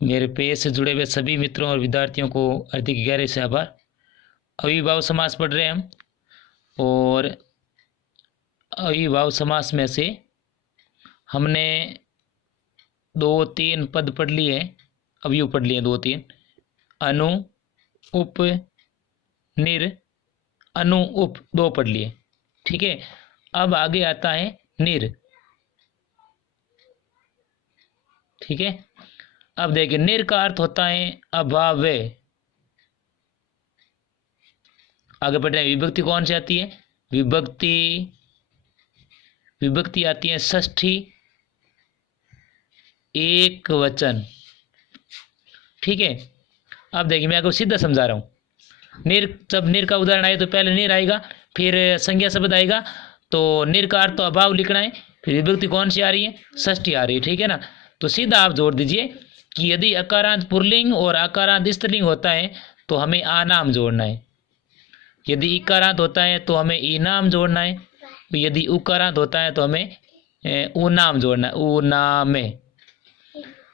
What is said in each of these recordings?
मेरे पेज से जुड़े हुए सभी मित्रों और विद्यार्थियों को हार्दिक गहरे से आभार। अविभाव समास पढ़ रहे हैं हम, और अविभाव समास में से हमने 2-3 पद पढ़ लिए, अवयव पढ़ लिए 2-3। अनु, उप, निर, अनु उप 2 पढ़ लिए। ठीक है, अब आगे आता है निर। ठीक है, अब देखिए निर का अर्थ होता है अभाव। आगे बढ़ रहे हैं, विभक्ति कौन सी आती है? विभक्ति आती है षष्ठी एक वचन। ठीक है, अब देखिए मैं आपको सीधा समझा रहा हूं। जब निर का उदाहरण आए तो पहले निर आएगा, फिर संज्ञा शब्द आएगा, तो निर का अर्थ तो अभाव लिखना है। फिर विभक्ति कौन सी आ रही है? षष्ठी आ रही है। ठीक है ना, तो सीधा आप जोड़ दीजिए कि यदि अकारांत पुल्लिंग और अकारांत स्त्रीलिंग होता है तो हमें आ नाम जोड़ना है। यदि इकारांत होता है तो हमें ई नाम जोड़ना है। यदि उकारांत होता है तो हमें उ नाम जोड़ना है, उ नाम में।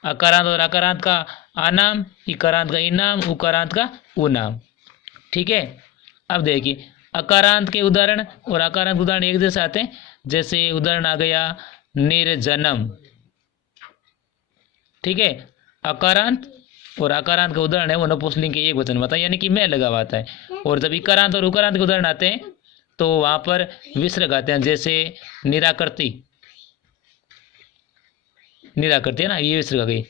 अकारांत और अकारांत का आ नाम, इकारांत का ई नाम, उकारांत का उ नाम। ठीक है, अब देखिए अकारांत के उदाहरण और अकारांत के उदाहरण एक जैसे आते हैं। जैसे उदाहरण आ गया निर्जनम। ठीक है, अकारांत और अकारांत का उदाहरण है वो नपुंसकलिंग के एक वचन में आता है, यानी कि मैं लगा हुआ आता है। और जब इकारांत और उकारांत के उदाहरण आते हैं तो वहां पर विसर्ग आते हैं। जैसे निराकृति, निराकृति है ना, ये विसर्ग आ गई।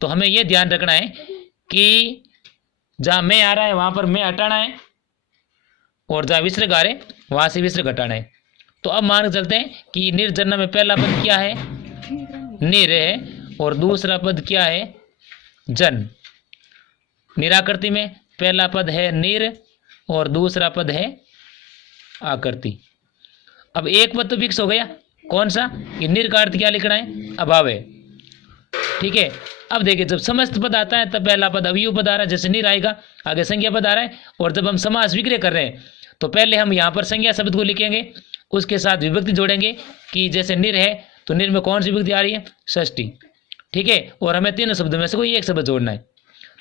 तो हमें ये ध्यान रखना है कि जहां मैं आ रहा है वहां पर मैं हटाना है, और जहां विसर्ग आ रहे वहां से विसर्ग हटाना है। तो अब मान के चलते हैं कि निर्जन्म में पहला पद क्या है? निर है, और दूसरा पद क्या है? जन। निराकृति में पहला पद है निर और दूसरा पद है आकृति। अब एक पद तो फिक्स हो गया, कौन सा? कि निर का अर्थ क्या लिखना है? अभाव है। ठीक है, अब देखिए जब समस्त पद आता है तब पहला पद अवयव पद आ रहा है, जैसे निर आएगा, आगे संज्ञा पद आ रहा है। और जब हम समास विग्रह कर रहे हैं तो पहले हम यहाँ पर संज्ञा शब्द को लिखेंगे, उसके साथ विभक्ति जोड़ेंगे। कि जैसे निर है तो निर में कौन सी विभक्ति आ रही है? षष्ठी। ठीक है, और हमें तीनों शब्द में से कोई एक शब्द जोड़ना है,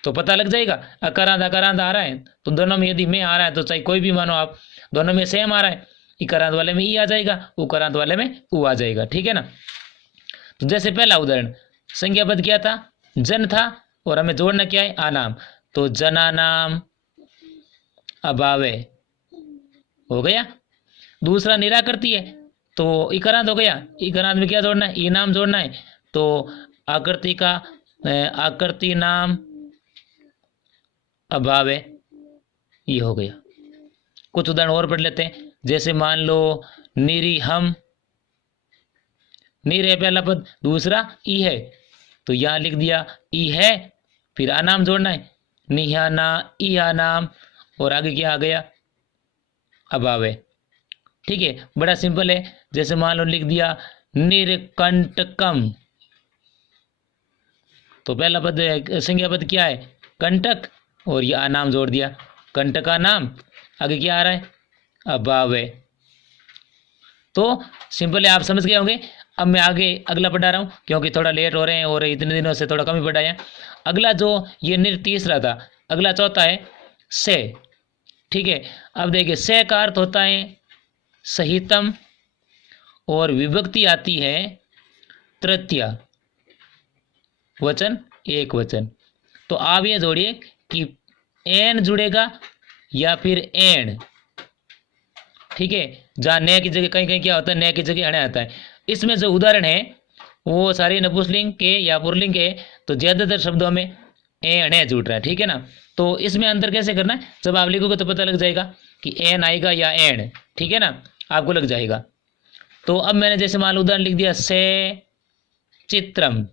तो पता लग जाएगा। अकारांत अकारांत आ रहा है तो दोनों में यदि मैं आ रहा है तो चाहे कोई भी मानो आप, दोनों में सेम आ रहा है। इकारांत वाले में ई आ जाएगा, उकारांत वाले में उ आ जाएगा। ठीक है ना, तो जैसे पहला उदाहरण संज्ञा पद क्या था? जन था, और हमें जोड़ना क्या है? आ नाम। तो जना नाम अभावे हो गया। दूसरा निराकृति है तो इकारांत हो गया, इकारांत में क्या जोड़ना है? ई नाम जोड़ना है। तो आकृति का आकृति नाम अभाव है, ये हो गया। कुछ उदाहरण और पढ़ लेते हैं। जैसे मान लो निरीहम, निर है पहला पद, दूसरा ई है, तो यहां लिख दिया ई है, फिर आ नाम जोड़ना है, निहाना इहा नाम, और आगे क्या आ गया? अभाव है। ठीक है, बड़ा सिंपल है। जैसे मान लो लिख दिया निरकंटकम, तो पहला पद संज्ञा पद क्या है? कंटक, और यह नाम जोड़ दिया, कंटका नाम, आगे क्या आ रहा है? अभाव है। तो सिंपल है, आप समझ गए होंगे। अब मैं आगे अगला पढ़ा रहा हूँ क्योंकि थोड़ा लेट हो रहे हैं और इतने दिनों से थोड़ा कम ही पढ़ाया। अगला जो ये निर तीसरा था, अगला चौथा है से। ठीक है, अब देखिए से का अर्थ होता है सहितम, और विभक्ति आती है तृतीया वचन एक वचन। तो आप ये जोड़िए कि एन जुड़ेगा या फिर एन। ठीक है, जहाँ न की जगह कहीं कहीं क्या होता है? न की जगह अण आता है। इसमें जो उदाहरण है वो सारे नपुंसकलिंग के या पुल्लिंग के, तो ज्यादातर शब्दों में ए अण जुड़ रहा है। ठीक है ना, तो इसमें अंतर कैसे करना है? जब आप लिखोगे तो पता लग जाएगा कि एन आएगा या एन। ठीक है ना, आपको लग जाएगा। तो अब मैंने जैसे मान लो उदाहरण लिख दिया से चित्रम,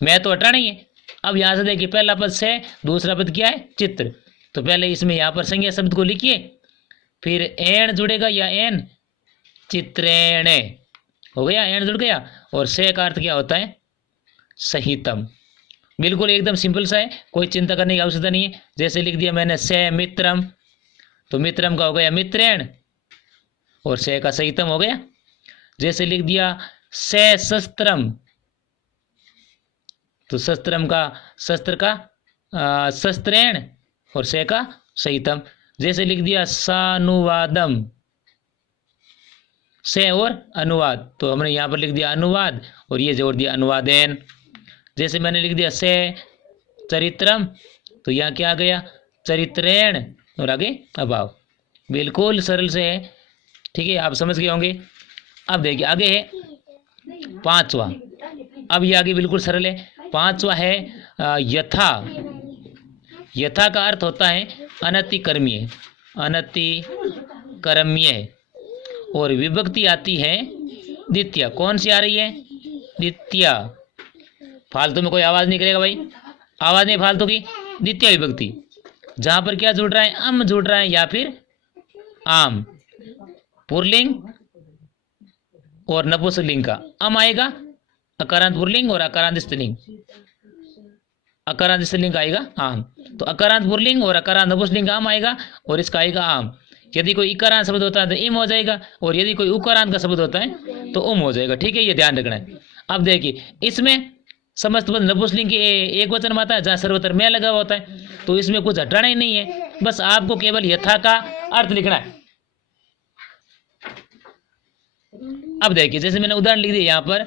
मैं तो हटा नहीं है। अब यहां से देखिए पहला पद से, दूसरा पद क्या है? चित्र। तो पहले इसमें यहाँ पर संज्ञा शब्द को लिखिए, फिर एण जुड़ेगा या एन, चित्रेण हो गया, एण जुड़ गया। और से का अर्थ क्या होता है? सहितम। बिल्कुल एकदम सिंपल सा है, कोई चिंता करने की आवश्यकता नहीं है। जैसे लिख दिया मैंने से मित्रम, तो मित्रम का हो गया मित्रेण, और से का सहितम हो गया। जैसे लिख दिया से शस्त्रम, तो शस्त्रम का शस्त्र का शस्त्रेण और से का सहितम। जैसे लिख दिया सानुवादम, से और अनुवाद, तो हमने यहाँ पर लिख दिया अनुवाद और ये जोड़ दिया अनुवादेन। जैसे मैंने लिख दिया से चरित्रम, तो यहाँ क्या आ गया चरित्रेण और आगे अभाव। बिल्कुल सरल से है, ठीक है, आप समझ गए होंगे। अब देखिए आगे है पांचवा। अब ये आगे बिल्कुल सरल है। पांचवा है यथा। यथा का अर्थ होता है अनतिकर्मीय, अनतिकर्म्य, और विभक्ति आती है द्वितीय। कौन सी आ रही है द्वितीय। फालतू में कोई आवाज नहीं करेगा भाई, आवाज नहीं फालतू की। द्वितीय विभक्ति जहां पर क्या जुड़ रहा है अम जुड़ रहा है या फिर आम। पुरलिंग और नपुंसकलिंग का अम आएगा, अकारांत पुरलिंग और अकारांत स्त्रीलिंग, अकारांत स्त्रीलिंग आएगा आम। तो अकारांत पुरलिंग और अकारांत नपुंसकलिंग आम आएगा और इसका आएगा आम। यदि कोई इकारांत शब्द होता है तो इम हो जाएगा, और यदि कोई उकारांत का शब्द होता है तो उम हो जाएगा, ठीक है, ये ध्यान रखना है। अब देखिए इसमें समस्त पद नपुंसकलिंग के एक वचन में आता है जहाँ सर्वत्र में लगा हुआ होता है, तो इसमें कुछ हटाना ही नहीं है, बस आपको केवल यथा का अर्थ लिखना है। अब देखिए जैसे मैंने उदाहरण लिख दिया यहाँ पर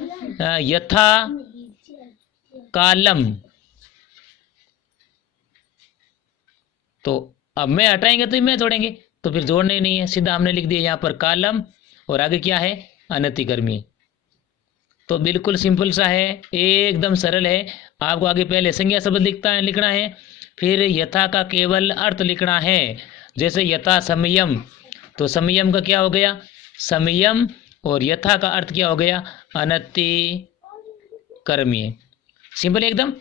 यथा कालम, तो अब मैं हटाएंगे तो मैं जोड़ेंगे, तो फिर जोड़ना ही नहीं है, सीधा हमने लिख दिया यहाँ पर कालम और आगे क्या है अनतिकर्मी। तो बिल्कुल सिंपल सा है, एकदम सरल है। आपको आगे पहले संज्ञा शब्द लिखना है, फिर यथा का केवल अर्थ लिखना है। जैसे यथा समयम, तो समयम का क्या हो गया समयम, और यथा का अर्थ क्या हो गया अनतिकर्मी। सिंपल एकदम,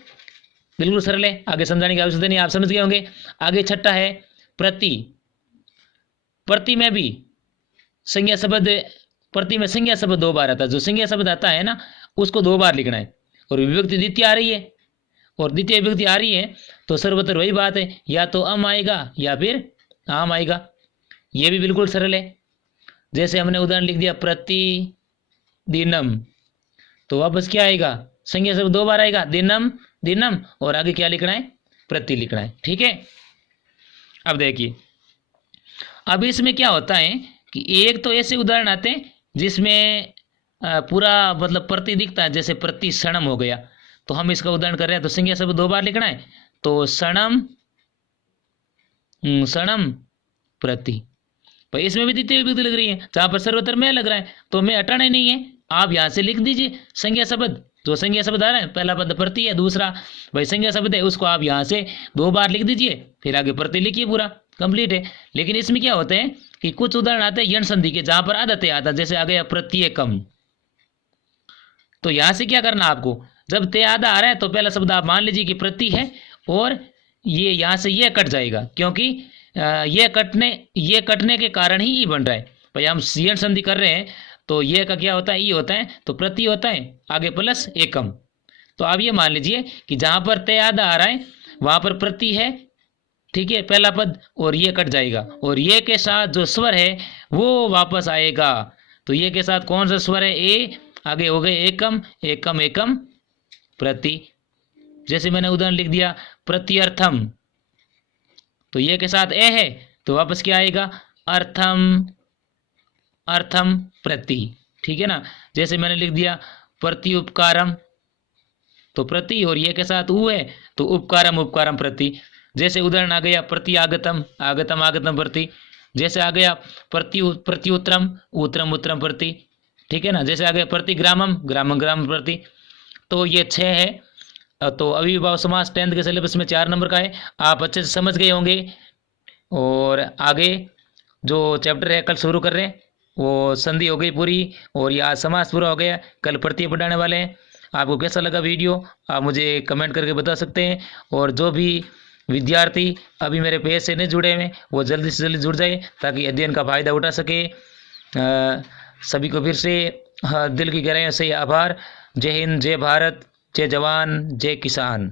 बिल्कुल सरल है, आगे समझाने की आवश्यकता नहीं, आप समझ गए होंगे। आगे छठा है प्रति। प्रति में भी संज्ञा शब्द, प्रति में संज्ञा शब्द 2 बार आता है। जो संज्ञा शब्द आता है ना उसको 2 बार लिखना है, और विभक्ति द्वितीय आ रही है, और द्वितीय विभक्ति आ रही है तो सर्वत्र वही बात है, या तो अम आएगा या फिर आम आएगा। ये भी बिल्कुल सरल है। जैसे हमने उदाहरण लिख दिया प्रति दिनम, तो वापस क्या आएगा संज्ञा शब्द 2 बार आएगा दिनम दिनम, और आगे क्या लिखना है प्रति लिखना है, ठीक है। अब देखिए अब इसमें क्या होता है कि एक तो ऐसे उदाहरण आते हैं जिसमें पूरा मतलब प्रति दिखता है, जैसे प्रति क्षणम हो गया, तो हम इसका उदाहरण कर रहे हैं तो संज्ञा शब्द 2 बार लिखना है, तो क्षणम क्षणम प्रति। भाई इसमें भी द्वितीय विभक्ति लग रही है, जहां पर सर्वत्र में लग रहा है तो मैं हटाना ही नहीं है, आप यहां से लिख दीजिए संज्ञा शब्द। जो संज्ञा शब्द आ रहा है पहला पद प्रति है, दूसरा भाई संज्ञा शब्द है, उसको आप यहाँ से 2 बार लिख दीजिए, फिर आगे प्रति लिखिए, पूरा कंप्लीट है। लेकिन इसमें क्या होता है कि कुछ उदाहरण आते हैं यण संधि के, जहां पर आदतें आता, जैसे आ गया प्रत्येकम, तो यहाँ से क्या करना आपको, जब ते आधा आ रहा है तो पहला शब्द आप मान लीजिए कि प्रति है, और ये यहाँ से ये कट जाएगा, क्योंकि ये कटने के कारण ही ई बन रहा है। भाई हम यण संधि कर रहे हैं तो ये का क्या होता है ई होता है, तो प्रति होता है आगे प्लस एकम। तो आप ये मान लीजिए कि जहां पर ते आधा आ रहा है वहां पर प्रति है, ठीक है, पहला पद, और ये कट जाएगा, और ये के साथ जो स्वर है वो वापस आएगा। तो ये के साथ कौन सा स्वर है ए, आगे हो गए एकम एकम एकम प्रति। जैसे मैंने उदाहरण लिख दिया प्रत्यर्थम, तो ये के साथ ए है तो वापस क्या आएगा अर्थम अर्थम प्रति, ठीक है ना। जैसे मैंने लिख दिया प्रति उपकारम, तो प्रति और ये के साथ उ है तो उपकारम उपकारम प्रति। जैसे उदाहरण आ गया प्रति आगतम आगतम आगतम प्रति। जैसे आ गया प्रति उत्तरम उत्तरम उत्तरम प्रति, ठीक है ना। जैसे आ गया प्रति ग्रामम ग्रामम ग्राम प्रति। तो ये 6 है। तो अविभाव समास 10th के सिलेबस में 4 नंबर का है, आप अच्छे से समझ गए होंगे। और आगे जो चैप्टर है कल शुरू कर रहे हैं, वो संधि हो गई पूरी, और ये आज समास पूरा हो गया, कल प्रत्यय पढ़ाने वाले हैं। आपको कैसा लगा वीडियो आप मुझे कमेंट करके बता सकते हैं। और जो भी विद्यार्थी अभी मेरे पेज से नहीं जुड़े हुए वो जल्दी से जल्दी जुड़ जाए ताकि अध्ययन का फ़ायदा उठा सके। सभी को फिर से दिल की गहराइयों से आभार। जय हिंद, जय भारत, जय जवान, जय किसान।